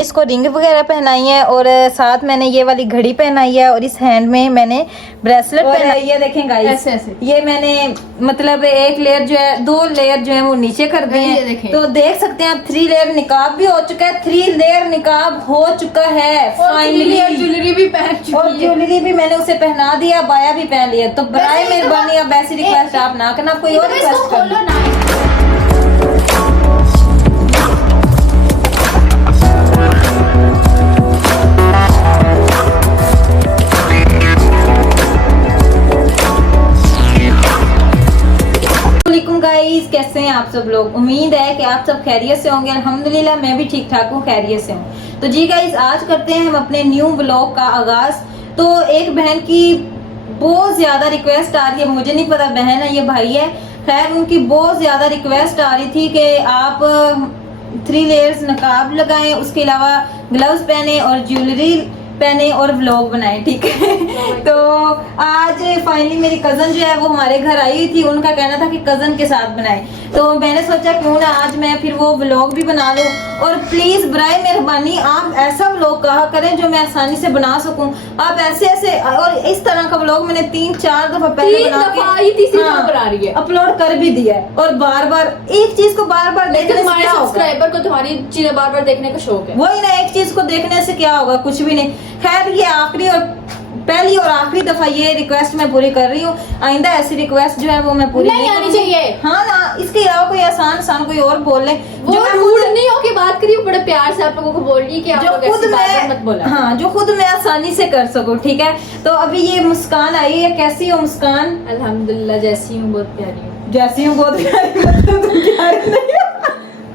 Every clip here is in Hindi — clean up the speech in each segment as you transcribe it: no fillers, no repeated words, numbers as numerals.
इसको रिंग वगैरह पहनाई है और साथ मैंने ये वाली घड़ी पहनाई है और इस हैंड में मैंने ब्रेसलेट पहनाई है। देखें गाइस, ऐसे ऐसे ये मैंने मतलब एक लेयर जो है, 2 लेयर जो है वो नीचे कर दिए हैं। तो देख सकते हैं आप 3 लेयर निकाब भी हो चुका है, 3 लेयर निकाब हो चुका है फाइनली। ज्वेलरी भी पहन चुकी और ज्वेलरी भी मैंने उसे पहना दिया, बाया भी पहन लिया। तो बराए मेहरबानी अब ऐसी रिक्वेस्ट आप ना करना, कोई और रिक्वेस्ट करना। गाइस, कैसे हैं आप सब लोग? उम्मीद है कि आप सब खैरियत से होंगे। अल्हम्दुलिल्लाह मैं भी ठीक ठाक हूँ, खैरियत से हूँ। तो जी गाइस, आज करते हैं हम अपने न्यू व्लॉग का आगाज। तो एक बहन की बहुत ज्यादा रिक्वेस्ट आ रही है, मुझे नहीं पता बहन है ये भाई है, खैर उनकी बहुत ज्यादा रिक्वेस्ट आ रही थी कि आप 3 लेयर्स नकाब लगाएं, उसके अलावा ग्लव्स पहने और ज्वेलरी पहने और व्लॉग बनाए, ठीक है। तो आज फाइनली मेरी कजन जो है वो हमारे घर आई हुई थी, उनका कहना था कि कजन के साथ बनाए। तो मैंने सोचा क्यों ना आज मैं फिर वो व्लॉग भी बना लूं। और प्लीज बराए मेहरबानी आप ऐसा व्लॉग कहा करें जो मैं आसानी से बना सकूं। आप ऐसे ऐसे और इस तरह का व्लॉग मैंने 3-4 दफा पहले बना के अपलोड कर भी दिया है। और बार बार एक चीज को बार बार देखने से क्या होगा? सब्सक्राइबर को तुम्हारी चीजें बार बार देखने का शौक है। वही ना, एक चीज को देखने से क्या होगा? कुछ भी नहीं। खैर ये आखिरी और पहली और आखिरी दफा ये रिक्वेस्ट मैं पूरी कर रही हूँ। आइंदा ऐसी रिक्वेस्ट जो है वो मैं पूरी नहीं आनी चाहिए। हाँ ना, इसके अलावा कोई आसान कोई और बोल ले वो रूड नहीं हो के बात करी, बड़े प्यार से आप लोगों को बोल रही कि आप लोग ऐसी बात मत बोला। हाँ, जो खुद मैं आसानी से कर सकूँ, ठीक है। तो अभी ये मुस्कान आई है, कैसी हो मुस्कान? अल्हम्दुलिल्लाह जैसी हूँ, बहुत प्यारी हूँ। जैसी हूँ बहुत प्यारी, मतलब तुम प्यारी नहीं हो।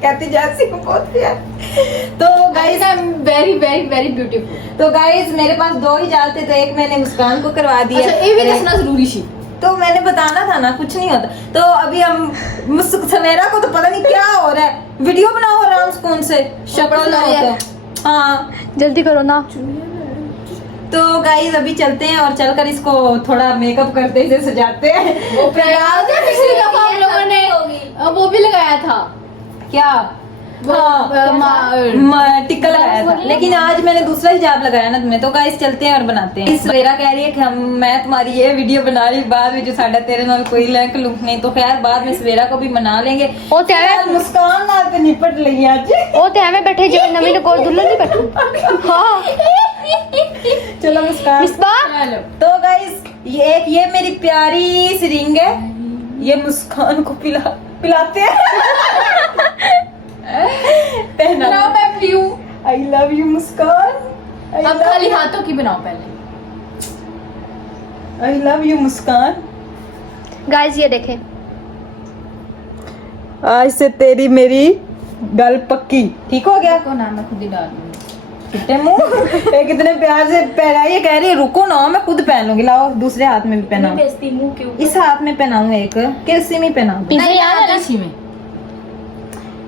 कहती जैसी हूँ बहुत प्यारी। तो guys very very very beautiful. तो गाइस मेरे पास 2 ही जाल थे, तो एक मैंने मुस्कान को करवा दिया। अच्छा, ये भी दसना जरूरी थी। तो मैंने बताना था ना, कुछ नहीं होता। तो अभी हम सवेरा को तो पता नहीं क्या हो रहा है, वीडियो बनाओ आराम सुकून से, शक्ल ना हो तो। हाँ जल्दी करो ना। तो गाइस अभी चलते हैं और चलकर इसको थोड़ा मेकअप करते इसे सजाते हैं। वो प्रयास है, पिछली दफा हम लोगों ने वो भी लगाया था क्या, टिक्का लगाया था, लेकिन आज मैंने दूसरा हिजाब लगाया ना तुम्हें। तो गाइस चलते हैं और बनाते हैं। सवेरा कह रही है कि मैं तुम्हारी ये वीडियो बना रही, बाद में जो साढ़ा तेरे नाल कोई लैंक लुक नहीं। तो खैर बाद में सवेरा को भी मना लेंगे। मुस्कान नाल पे निपट लगी आज। ओ ते हमें बैठे जो नवी ने कोई दुल्हन नहीं बैठी। हां चलो मुस्कान मिसबा। तो गाइस ये मेरी प्यारी सी रिंग है, ये मुस्कान को पिलाते हैं। पहना नाउ मैं फ्री हूं। आई लव यू मुस्कान। अब खाली हाथों की बनाओ पहले। I love you Muskan. Guys ये देखें, आज से तेरी मेरी गल पक्की, ठीक हो गया? को नाम मैं खुद ही डाल दूंगी। कितने मुंह ये कितने प्यार से पहनाई है, कह रही है रुको ना मैं खुद पहन लूंगी। लाओ दूसरे हाथ में भी पहनाओ। बेइज्जती मुंह क्यों? इस हाथ में पहनाऊं एक, किसी में पहनाऊं? नहीं यार इसी में।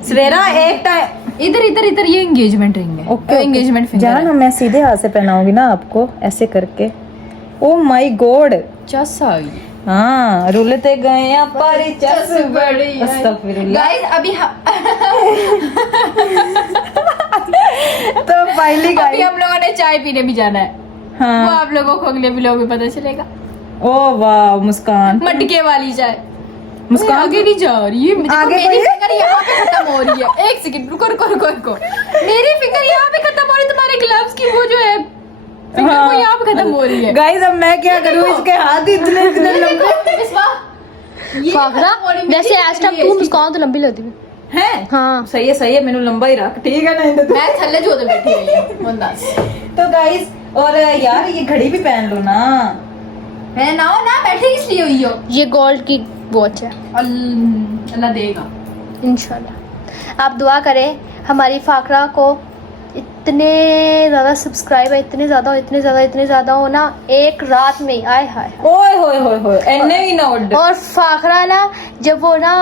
सवेरा एक टाइम इधर इधर इधर ये एंगेजमेंट रिंग है। ओके एंगेजमेंट फिंगर जान, मैं सीधे हाथ से पहनाऊंगी ना आपको, ऐसे करके। ओ माय गॉड, चस आ गई। हाँ रुलते गए पर चस बड़ी। अस्तगफिरुल्लाह। गाइस अभी तो फाइनली अभी हम लोगों ने चाय पीने भी जाना है। वो हाँ। आप लोगों को अगले व्लॉग में पता चलेगा। ओ वाह मुस्कान, मटके वाली चाय। मुस्कान आगे नहीं जा रही है, आगे मेरी कोई है? फिंगर यहाँ पे खत्म हो रही है। एक सेकंड रुको रुको रुको रुको, मेरी फिंगर यहाँ पे खत्म हो रही है, तुम्हारे ग्लव्स की वो जो है फिंगर वो यहाँ पे खत्म हो रही है। गाइस अब मैं क्या करूँ, इसके हाथ इतने इतने लंबे फाखरा वैसे आज तक तू मुस्कान तो लंबी लगती है। हैं। हाँ सही है, मैंने लंबा ही रख, ठीक है ना? मैं थल्ले जो बैठी हुई हूँ बंदास। तो गाइस और यार ये घड़ी भी पहन लो ना। मैं ना बैठे इसलिए हुई हो। ये गोल्ड की वॉच है, अल्लाह देगा इंशाल्लाह। आप दुआ करें हमारी फाकरा को इतने ज़्यादा सब्सक्राइबर इतने ज़्यादा हो ना, एक रात में आए हाय। ओए होए होए होए एने ही ना उड़। और फाखरा ना जब वो ना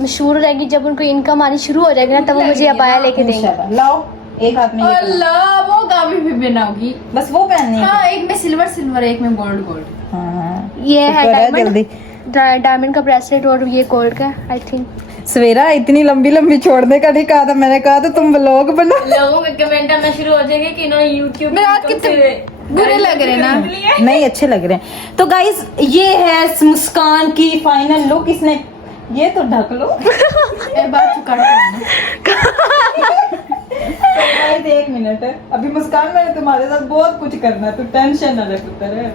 मशहूर हो जाएगी, जब उनको इनकम आनी शुरू हो जाएगी ना, तब वो मुझे अबाया लेके देंगे। इंशाल्लाह। लाओ एक हाथ में ये पहनो। अल्लाह वो काफी भी बनाओगी। बस वो पहननी है। हाँ, एक में सिल्वर एक में गोल्ड। हाँ ये है शुक्र है, जल्दी डायमंड का ब्रेसलेट और ये गोल्ड का आई थिंक। सवेरा इतनी लंबी लंबी छोड़ने का नहीं कहा था, मैंने कहा था तुम व्लॉग बना। लोगों के कमेंट आना शुरू हो जाएंगे कि इन्होंने यूट्यूब मेरे हाथ कितने बुरे लग रहे हैं ना। नहीं अच्छे लग रहे हैं। तो गाइस ये है मुस्कान की फाइनल लुक। इसने ये तो ढक लो। एक बार चुका तो गाइस एक मिनट है अभी, मुस्कान मैंने तुम्हारे साथ बहुत कुछ करना है, तू टेंशन ना ले पुत्र।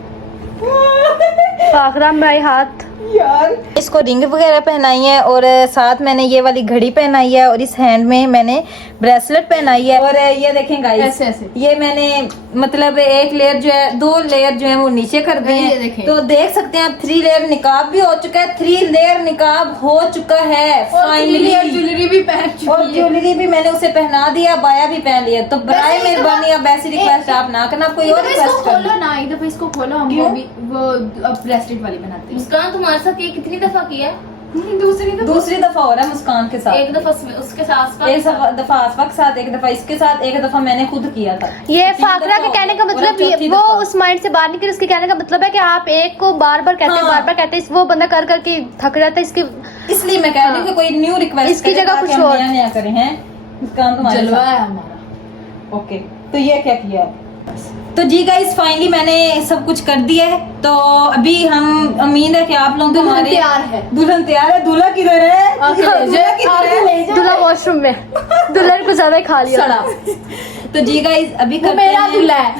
फाकरा मेरे हाथ यार इसको रिंग वगैरह पहनाई है और साथ मैंने ये वाली घड़ी पहनाई है और इस हैंड में मैंने ब्रेसलेट पहनाई है। और ये देखें गाइस ऐसे ऐसे ये मैंने मतलब एक लेयर जो है, 2 लेयर जो है वो नीचे कर दिए ये हैं। देखें। तो देख सकते हैं आप 3 लेयर निकाब भी हो चुका है, 3 लेयर निकाब हो चुका है फाइनली। ज्वेलरी भी पहन और चुकी है। ज्वेलरी भी मैंने उसे पहना दिया, बाया भी पहन लिया। तो बराए वैसे एक मेहरबानी आप ऐसी रिक्वेस्ट आप ना करना, आप कोई और एक दफा इसको रिक्वेस्ट करना। खोलो ना, एक दफा इसको खोलो, हम क्यों? वो भी वो ब्रेसलेट वाली बनाते हैं। मुस्कान तुम्हारे साथ ये कितनी दफा किया? दूसरी दफा हो रहा है मुस्कान के साथ। एक दफा उसके साथ एक दफा आसफा के साथ, एक दफा इसके साथ, एक दफा मैंने खुद किया था। ये 3 फाकरा के दफा कहने का हो गया। मतलब और अब चौथी वो दफा। उस माइंड से बाहर निकले। उसके कहने का मतलब है कि आप एक को बार बार कहते हैं, हाँ। बार बार कहते हैं, वो बंदा कर करके थक जाता है। इसकी इसलिए मैं कह रही हूँ कि कोई न्यू रिक्वेस्ट इसकी जगह कुछ और। नया नया करें हैं। मुस्कान तुम्हारे जलवा साथ। है हमारा। ओके तो ये क्या किया है? तो जी गाइस फाइनली मैंने सब कुछ कर दिया है। तो अभी हम उम्मीद है कि आप लोगों को दुल्हन हमारे तैयार है। दुल्हन तैयार है। दूल्हा किधर है? आके ले दूल्हा जाए, किधर आके है? ले जाए। दूल्हा वॉशरूम में, दुल्हन को ज्यादा ही खा लिया। सड़ा तो जी गाइस अभी वो करते मेरा हैं दूल्हा है।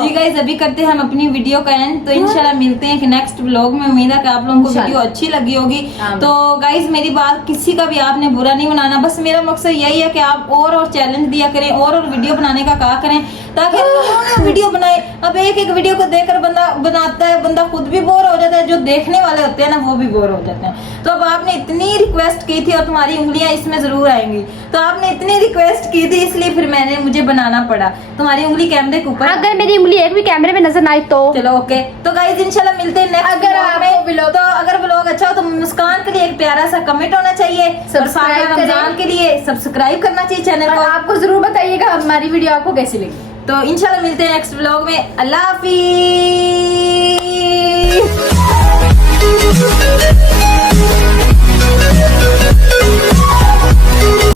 जी गाइस अभी करते हैं हम अपनी वीडियो का एंड। तो इंशाल्लाह मिलते हैं कि नेक्स्ट व्लॉग में। उम्मीद है कि आप लोगों को वीडियो अच्छी लगी होगी। आमीन। तो गाइस मेरी बात किसी का भी आपने बुरा नहीं बनाना, बस मेरा मकसद यही है कि आप और चैलेंज दिया करें और वीडियो बनाने का कहा करें ताकि हम वीडियो बनाए। अब एक एक वीडियो को देखकर बंदा बनाता है, बंदा खुद भी बोर हो जाता है, जो देखने वाले होते हैं ना वो भी बोर हो जाते हैं। तो अब आपने इतनी रिक्वेस्ट की थी और तुम्हारी उंगलियां इसमें जरूर आएंगी। तो आपने इतनी रिक्वेस्ट की थी इसलिए फिर मुझे बनाना पड़ा। तुम्हारी उंगली कैमरे के ऊपर। अगर मेरी उंगली एक भी कैमरे में नजर ना आए तो चलो ओके। तो गाइस इंशाल्लाह मिलते हैं नेक्स्ट अगर व्लॉग में। आपको व्लॉग- तो अगर व्लॉग अच्छा हो तो मुस्कान के लिए एक प्यारा सा कमेंट होना चाहिए और सब्सक्राइब फाकरा करें। रमजान के लिए सब्सक्राइब करना चाहिए चैनल और को। आपको जरूर बताइएगा हमारी वीडियो आपको कैसी लगी। तो इंशाल्लाह मिलते हैं नेक्स्ट व्लॉग में। अल्लाह हाफिज।